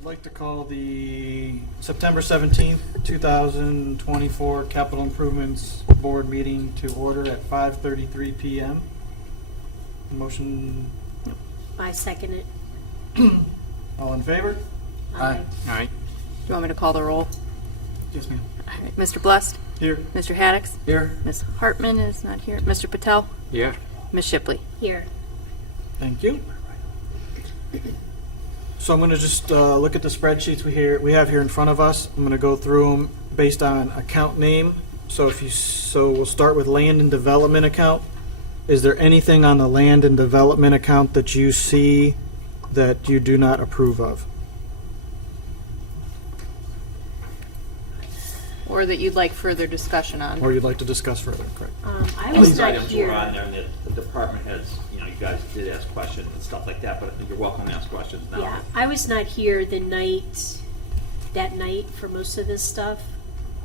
I'd like to call the September 17th, 2024 Capital Improvements Board meeting to order at 5:33 PM. Motion, I second it. all in favor? Aye. Aye. Do you want me to call the roll? Yes, ma'am. All right. Mr. Blust? Here. Mr. Haddix? Here. Ms. Hartman is not here. Mr. Patel? Yeah. Ms. Shipley? Here. Thank you. So I'm going to just look at the spreadsheets we have here in front of us. I'm going to go through them based on account name. So we'll start with land and development account. Is there anything on the land and development account that you see that you do not approve of? Or that you'd like further discussion on? Or you'd like to discuss further, correct? I was These not items here. were on there, and the department heads, you guys did ask questions and stuff like that, but I think you're welcome to ask questions now. Yeah, I was not here that night for most of this stuff.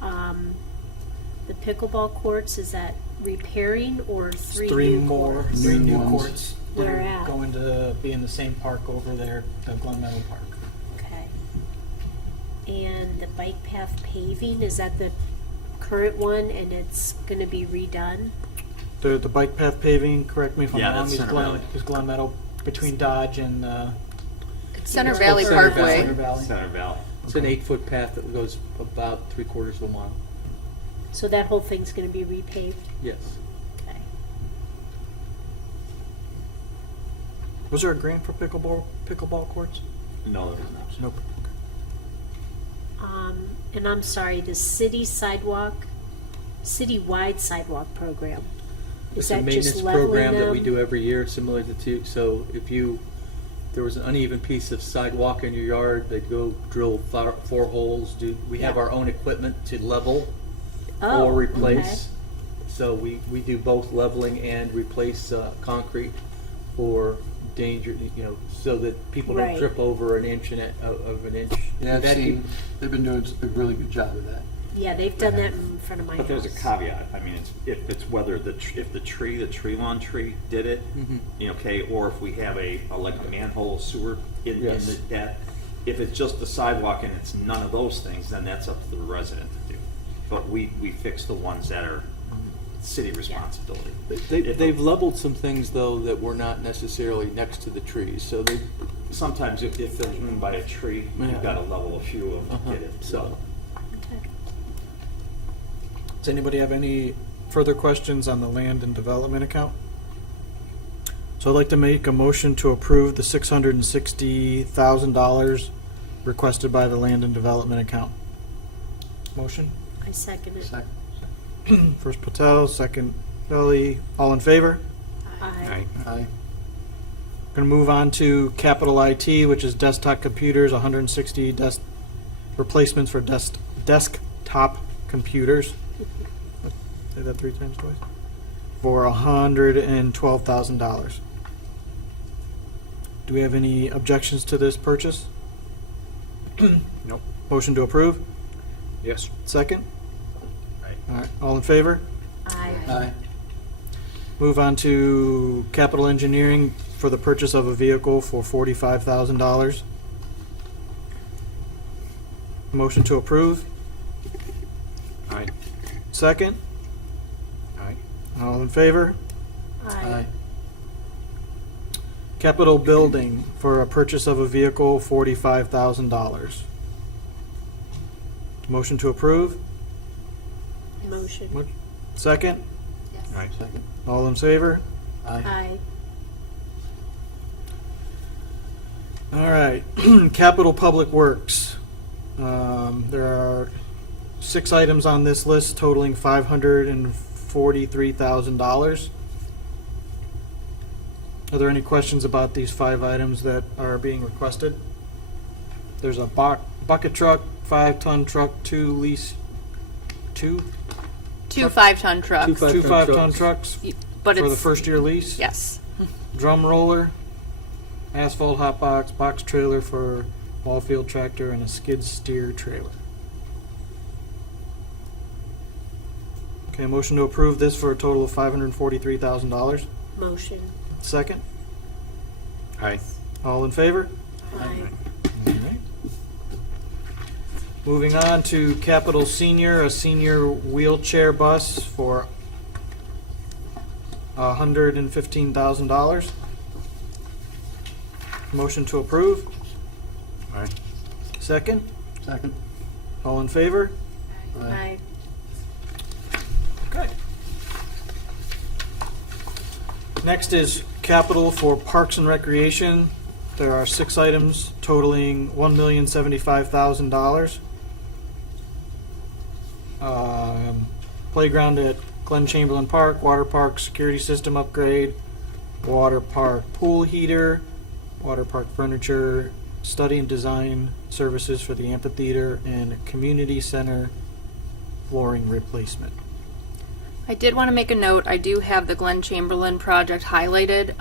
The pickleball courts, is that repairing or three new courts? Three new ones. courts. that Where are at? Going to be in the same park over there, the Glen Meadow Park. Okay. And the bike path paving, is that the current one and it's gonna be redone? The bike path paving, correct me if I'm Yeah, wrong, that's Center Valley. is Glen Meadow between Dodge and Center Valley Center Parkway. Center Valley. Center Valley. It's an 8-foot path that goes about 3/4 of a mile. So that whole thing's gonna be repaved? Yes. Okay. Was there a grant for pickleball courts? No, there was not. Nope. And I'm sorry, the citywide sidewalk program. It's Is a that maintenance just leveling program that we them? do every year, similar to, so if there was an uneven piece of sidewalk in your yard, they'd go drill 4 holes. We have Yeah. our own equipment to level Oh, or replace. okay. So we do both leveling and replace concrete for danger, so that people don't Right. trip over an inch of an inch. Yeah, I've That- seen, they've been doing a really good job of that. Yeah, they've done that in front of my house. But there's a caveat. I mean, if the tree lawn tree did it, okay, or if we have like a manhole sewer in Yes. that, if it's just the sidewalk and it's none of those things, then that's up to the resident to do. But we fix the ones that are city responsibility. They've leveled some things, though, that were not necessarily next to the trees, so they, Sometimes if there's room by a tree, Yeah. you've got to level a few of them to get it. so. Okay. Does anybody have any further questions on the land and development account? So I'd like to make a motion to approve the $660,000 requested by the land and development account. Motion? I second it. Second. First Patel, second Belly. All in favor? Aye. Aye. Going to move on to capital IT, which is desktop computers, 160 replacements for desktop computers. Say that 3 times twice. For $112,000. Do we have any objections to this purchase? Nope. Motion to approve? Yes. Second? Right. All right, all in favor? Aye. Aye. Move on to capital engineering for the purchase of a vehicle for $45,000. Motion to approve. Aye. Second. Aye. All in favor? Aye. Capital building for a purchase of a vehicle, $45,000. Motion to approve. Motion. Second. Aye. Second. All in favor? Aye. Aye. All right, capital public works. There are 6 items on this list totaling $543,000. Are there any questions about these 5 items that are being requested? There's a bucket truck, 5-ton truck, 2 2 5-ton trucks. 2 5-ton five-ton trucks But for the it's, first year lease. yes. Drum roller, asphalt hot box trailer for ball field tractor, and a skid steer trailer. Okay, motion to approve this for a total of $543,000. Motion. Second. Aye. All in favor? Aye. All right. Moving on to Capital Senior, a senior wheelchair bus for $115,000. Motion to approve. Aye. Second. Second. All in favor? Aye. Okay. Next is capital for Parks and Recreation. There are 6 items totaling $1,075,000. Playground at Glen Chamberlain Park, water park security system upgrade, water park pool heater, water park furniture, study and design services for the amphitheater, and community center flooring replacement. I did want to make a note, I do have the Glen Chamberlain project highlighted.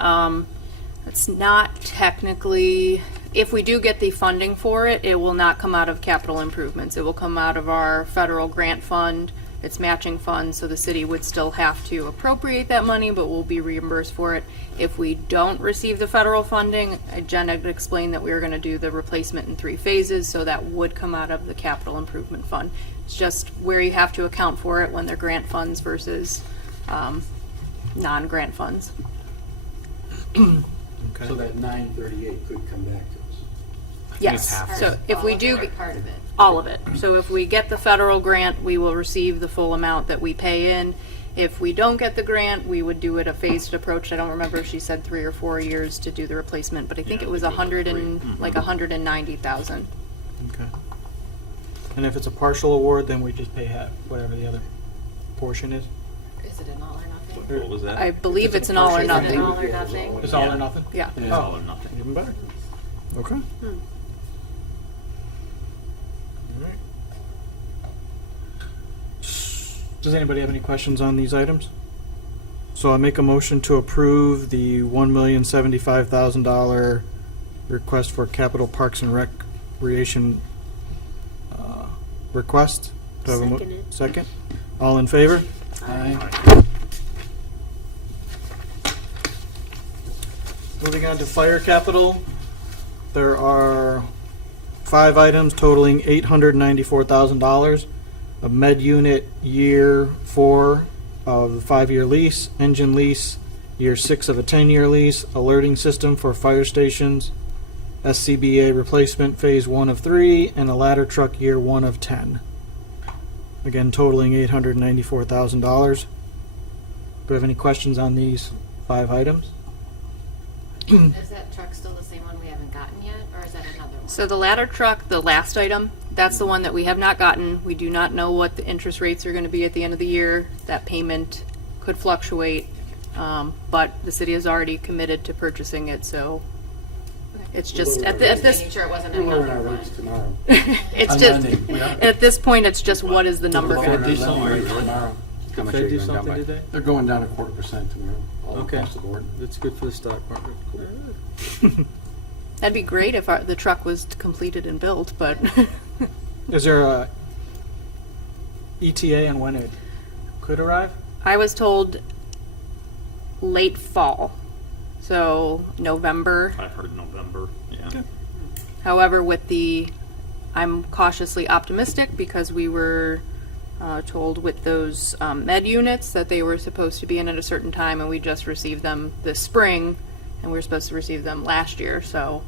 It's not technically, if we do get the funding for it, it will not come out of capital improvements. It will come out of our federal grant fund. It's matching funds, so the city would still have to appropriate that money, but we'll be reimbursed for it. If we don't receive the federal funding, Jen had explained that we were going to do the replacement in 3 phases, so that would come out of the capital improvement fund. It's just where you have to account for it when they're grant funds versus non-grant funds. Okay. So that 938 could come back to us. Yes, half. so if we do, Part of it. all of it. So if we get the federal grant, we will receive the full amount that we pay in. If we don't get the grant, we would do it a phased approach. I don't remember if she said 3 or 4 years to do the replacement, but I think Yeah, it was I think it was 3. like 190,000. Okay. And if it's a partial award, then we just pay half, whatever the other portion is? Is it an all or nothing? What was that? I believe it's an all or Is it an nothing. all or nothing? It's all Yeah. or nothing? Yeah. It's all or nothing. Even better. Okay. Hmm. All right. Does anybody have any questions on these items? So I make a motion to approve the $1,075,000 request for capital parks and recreation request. Do I have a Seconded. second? All in favor? Aye. Moving on to fire capital, there are 5 items totaling $894,000. A med unit year 4 of the 5-year lease, engine lease year 6 of a 10-year lease, alerting system for fire stations, SCBA replacement phase 1 of 3, and a ladder truck year 1 of 10. Again, totaling $894,000. Do we have any questions on these 5 items? Is that truck still the same one we haven't gotten yet, or is that another one? So the ladder truck, the last item, that's the one that we have not gotten. We do not know what the interest rates are going to be at the end of the year. That payment could fluctuate, but the city has already committed to purchasing it, so it's just at Making this. sure it wasn't We're lowering our another rates one. tomorrow. It's On just Monday, we are. at this point, it's just what is the number We're going lowering to our be? lending rates tomorrow. Did Fed do something today? They're going down 0.25% tomorrow, all Okay. across the board. That's good for the stock market. Cool. That'd be great if the truck was completed and built, but Is there a ETA on when it could arrive? I was told late fall, so November. I heard November, yeah. Okay. However, I'm cautiously optimistic because we were told with those med units that they were supposed to be in at a certain time, and we just received them this spring, and we were supposed to receive them last year, so.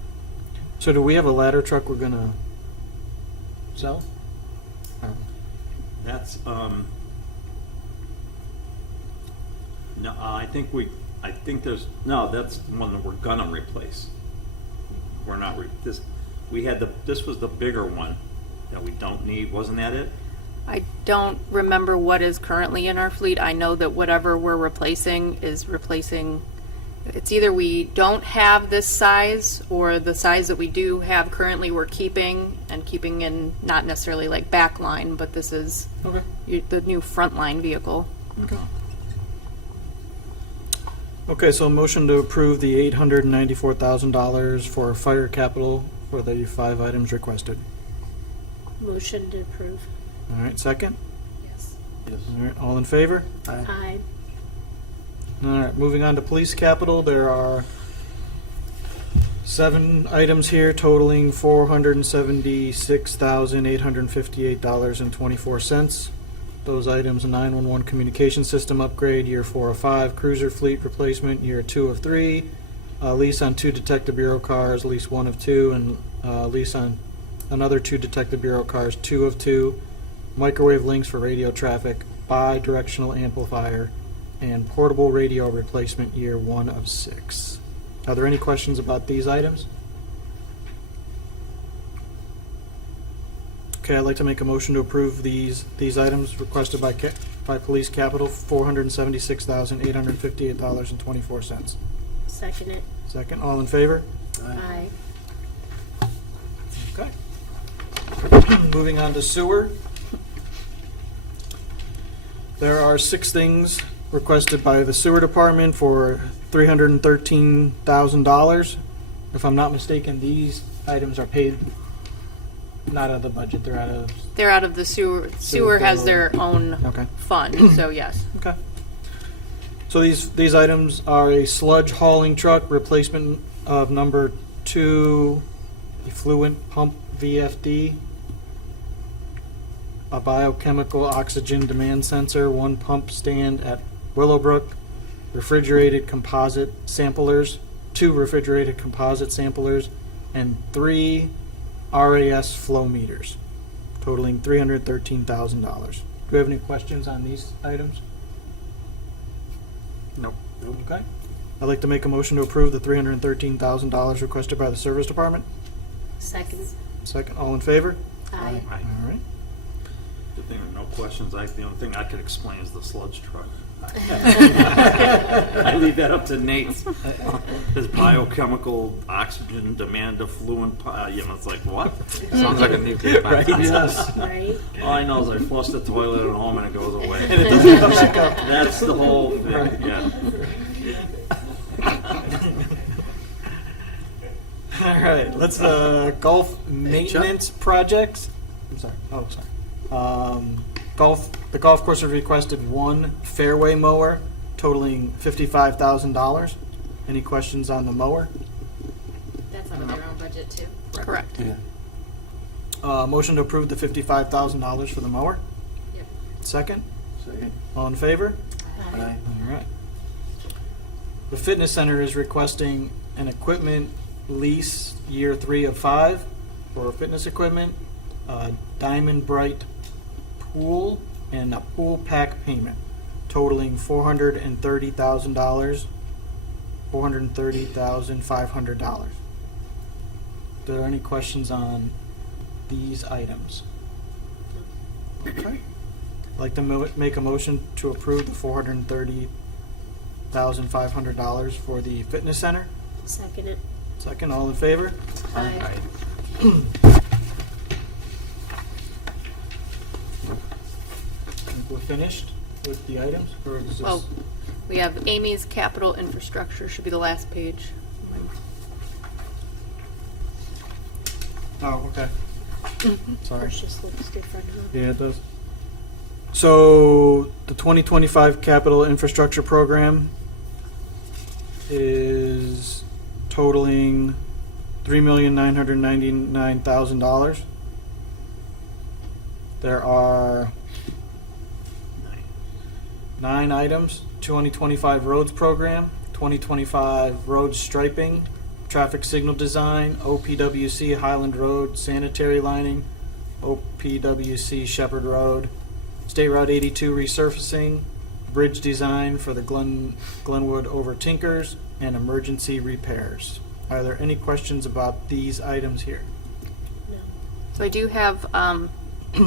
So do we have a ladder truck we're gonna sell? That's, no, I think there's, no, that's the one that we're gonna replace. We're not, this was the bigger one that we don't need, wasn't that it? I don't remember what is currently in our fleet. I know that whatever we're replacing is replacing, it's either we don't have this size or the size that we do have currently we're keeping in not necessarily like backline, but this is the new frontline vehicle. Okay, so a motion to approve the $894,000 for fire capital for the 5 items requested. Motion to approve. All right, second? Yes. Yes. All right, all in favor? Aye. Aye. All right, moving on to police capital, there are 7 items here totaling $476,858.24. Those items: 911 communication system upgrade, year 4 of 5, cruiser fleet replacement, year 2 of 3, lease on 2 Detective Bureau cars, lease 1 of 2, and lease on another 2 Detective Bureau cars, 2 of 2, microwave links for radio traffic, bi-directional amplifier, and portable radio replacement, year 1 of 6. Are there any questions about these items? Okay, I'd like to make a motion to approve these items requested by Police Capital, $476,858.24. Second it. Second, all in favor? Aye. Okay. Moving on to sewer. There are 6 things requested by the sewer department for $313,000. If I'm not mistaken, these items are paid not out of the budget, they're out of... They're out of the sewer. Sewer has their own Okay. fund, so yes. Okay. So these items are a sludge hauling truck, replacement of number 2 effluent pump VFD, a biochemical oxygen demand sensor, 1 pump stand at Willowbrook, refrigerated composite samplers, 2 refrigerated composite samplers, and 3 RAS flow meters, totaling $313,000. Do we have any questions on these items? Nope. Okay. I'd like to make a motion to approve the $313,000 requested by the service department. Second. Second, all in favor? Aye. Aye. All right. Good thing there are no questions. The only thing I could explain is the sludge truck. I leave that up to Nate. His biochemical oxygen demand effluent, it's like, what? Sounds like a nuclear Right, power. yes. Right? All I know is I flush the toilet at home and it goes away. And it doesn't come back up. That's the whole thing, Right. yeah. All right, let's, golf maintenance projects. I'm sorry, sorry. The golf course has requested 1 fairway mower totaling $55,000. Any questions on the mower? That's out of their own budget too. Correct. Yeah. Motion to approve the $55,000 for the mower. Yep. Second, Second. all in favor? Aye. All right. The fitness center is requesting an equipment lease, year 3 of 5, for fitness equipment, Diamond Bright pool, and a pool pack payment totaling $430,000, $430,500. Are there any questions on these items? Okay. I'd like to make a motion to approve the $430,500 for the fitness center. Second it. Second, all in favor? Aye. I think we're finished with the items, or is this? Well, we have Amy's capital infrastructure, should be the last page. Oh, okay. Sorry. Yours just looks different, huh? Yeah, it does. So, the 2025 capital infrastructure program is totaling $3,999,000. There are 9 items: 2025 roads program, 2025 road striping, traffic signal design, OPWC Highland Road sanitary lining, OPWC Shepherd Road, State Route 82 resurfacing, bridge design for the Glenwood over Tinkers, and emergency repairs. Are there any questions about these items here? No. So I do have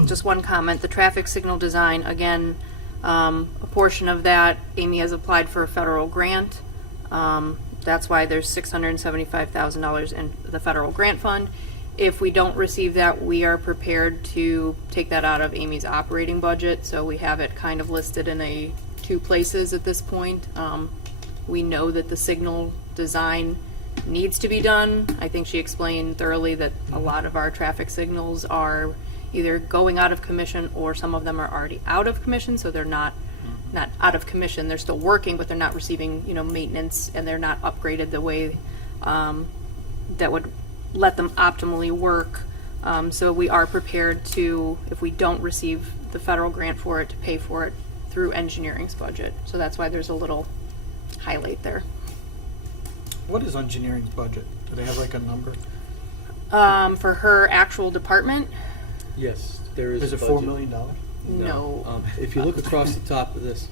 just one comment. The traffic signal design, again, a portion of that, Amy has applied for a federal grant. That's why there's $675,000 in the federal grant fund. If we don't receive that, we are prepared to take that out of Amy's operating budget. So we have it kind of listed in 2 places at this point. We know that the signal design needs to be done. I think she explained thoroughly that a lot of our traffic signals are either going out of commission or some of them are already out of commission, so they're not out of commission. They're still working, but they're not receiving, maintenance, and they're not upgraded the way that would let them optimally work. So we are prepared to, if we don't receive the federal grant for it, to pay for it through engineering's budget. So that's why there's a little highlight there. What is engineering's budget? Do they have like a number? For her actual department, Yes, there is. Is a it $4 budget. million? no. If you look across the top of this,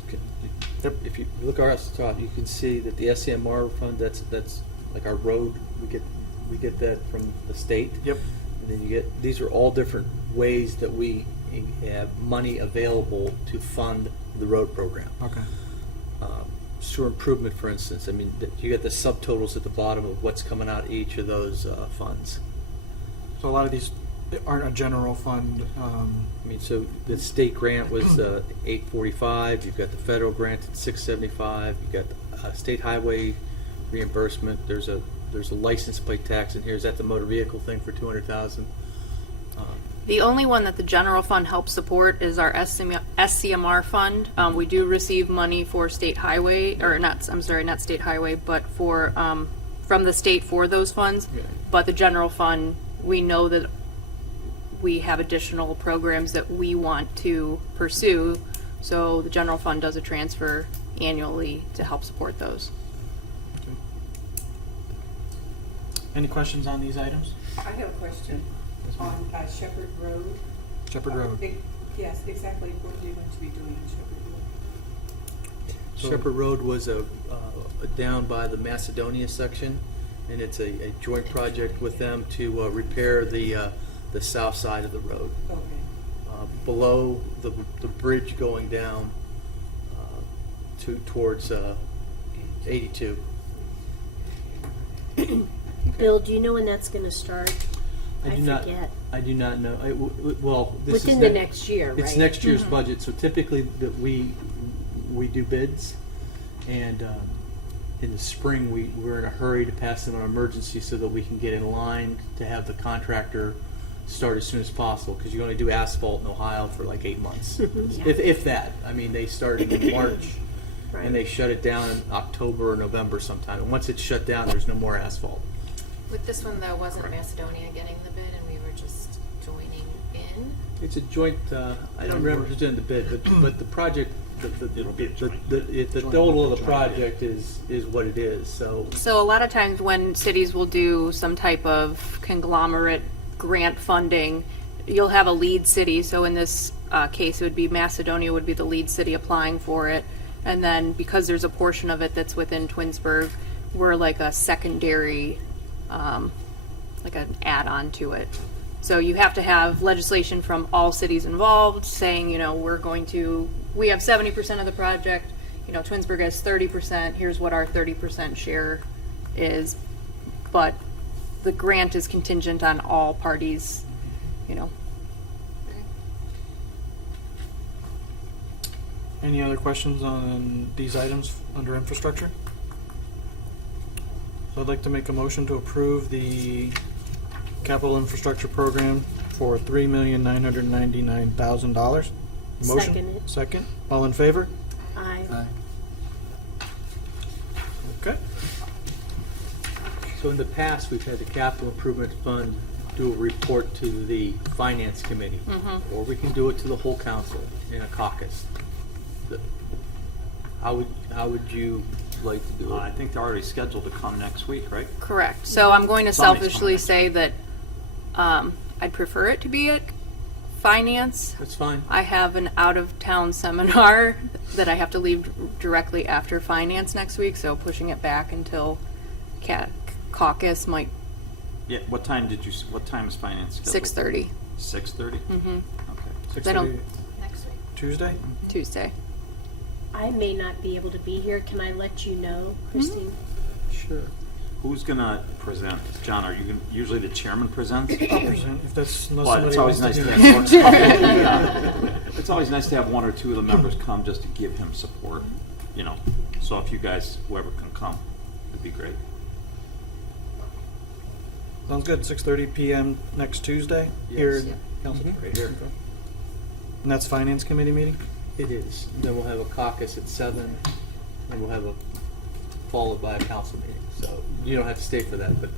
Yep. if you look across the top, you can see that the SCMR fund, that's like our road, we get that from the state. Yep. And then you get, these are all different ways that we have money available to fund the road program. Okay. Sewer improvement, for instance, I mean, you get the subtotals at the bottom of what's coming out of each of those funds. So a lot of these aren't a general fund. I mean, so the state grant was 845. You've got the federal grant at 675. You've got state highway reimbursement. There's a license plate tax in here. Is that the motor vehicle thing for 200,000? The only one that the general fund helps support is our SCMR fund. We do receive money for state highway, or not, I'm sorry, not state highway, but for, from the state for those funds. Yeah. But the general fund, we know that we have additional programs that we want to pursue. So the general fund does a transfer annually to help support those. Any questions on these items? I have a question Yes, ma'am. on Shepherd Road. Shepherd Road. Yes, exactly what are you going to be doing on Shepherd Road? So- Shepherd Road was down by the Macedonia section, and it's a joint project with them to repair the south side of the road. Okay. Below the bridge going down towards 82. Bill, do you know when that's gonna start? I forget. I do not know. Well, this is Within the next year, right? It's next year's budget. So typically that we do bids, and in the spring we're in a hurry to pass them on emergency so that we can get in line to have the contractor start as soon as possible, because you only do asphalt in Ohio for like 8 months, if that. I mean, they started in March. Right. And they shut it down in October or November sometime. And once it's shut down, there's no more asphalt. With this one, though, wasn't Macedonia getting the bid and we were just joining in? It's a joint, I don't remember who's doing the bid, but the project, It'll be a joint the total of the project is what it is, so. So a lot of times when cities will do some type of conglomerate grant funding, you'll have a lead city. So in this case, it would be Macedonia would be the lead city applying for it. And then because there's a portion of it that's within Twinsburg, we're like a secondary, like an add-on to it. So you have to have legislation from all cities involved saying, you know, we have 70% of the project, you know, Twinsburg has 30%, here's what our 30% share is. But the grant is contingent on all parties, you know. Any other questions on these items under infrastructure? So I'd like to make a motion to approve the capital infrastructure program for $3,999,000. Motion? Second it. Second. All in favor? Aye. Okay. So in the past, we've had the capital improvement fund do a report to the finance committee. Or we can do it to the whole council in a caucus. How would you like to do it? I think they're already scheduled to come next week, right? Correct. So I'm going to Somebody's selfishly fine. say that I'd prefer it to be at finance. That's fine. I have an out-of-town seminar that I have to leave directly after finance next week, so pushing it back until caucus might Yeah, what time is finance scheduled? 6:30 6:30? Mhm. Okay. 6:30 Next week. Tuesday? Tuesday. I may not be able to be here. Can I let you know, Christine? Sure. Who's gonna present? John, are you usually the chairman presents? I'll present if that's unless Well, somebody it's always wants nice to to do have that. it's always nice to have one or two of the members come just to give him support, you know. So if you guys, whoever can come, it'd be great. Sounds good. 6:30 p.m. next Tuesday here in Yep. council. Right here. And that's finance committee meeting? It is. Then we'll have a caucus at 7, and we'll have followed by a council meeting. So you don't have to stay for that, but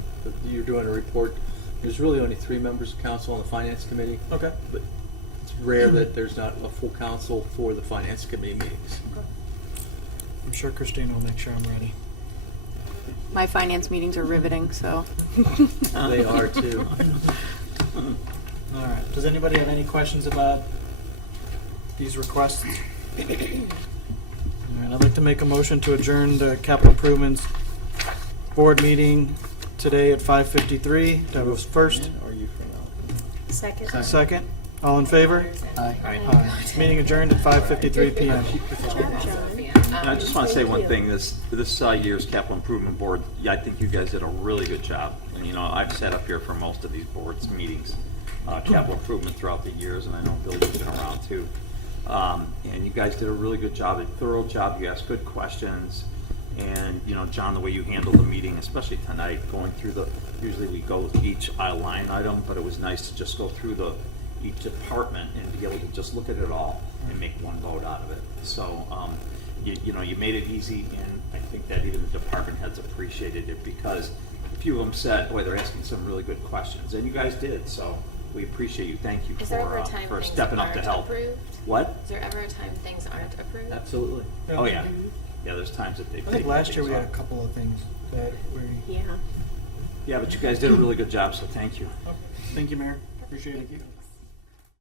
you're doing a report. There's really only 3 members of council on the finance committee, Okay. but it's rare that there's not a full council for the finance committee meetings. I'm sure Christina will make sure I'm ready. My finance meetings are riveting, so. They are too. All right. Does anybody have any questions about these requests? All right. I'd like to make a motion to adjourn the capital improvements board meeting today at 5:53. That was first. Or you for Second. Second. All in favor? Aye. Aye. Meeting adjourned at 5:53 p.m. Good job, John. I just want to say Thank one you. thing, this year's capital improvement board, yeah, I think you guys did a really good job. And, you know, I've sat up here for most of these boards meetings, capital improvement throughout the years, and I know Billy's been around too. And you guys did a really good job, a thorough job. You asked good questions. And, you know, John, the way you handled the meeting, especially tonight, going through usually we go with each line item, but it was nice to just go through each department and be able to just look at it all and make one vote out of it. So, you know, you made it easy, and I think that even the department heads appreciated it, because a few of them said, boy, they're asking some really good questions, and you guys did, so we appreciate you. Thank you Is there ever a for time things stepping up to aren't help. approved? What? Is there ever a time things aren't approved? Absolutely. Oh, yeah. Yeah, there's times that they. I think last year we had a couple of things that we. Yeah. Yeah, but you guys did a really good job, so thank you. Thank you, Mayor. Appreciate it.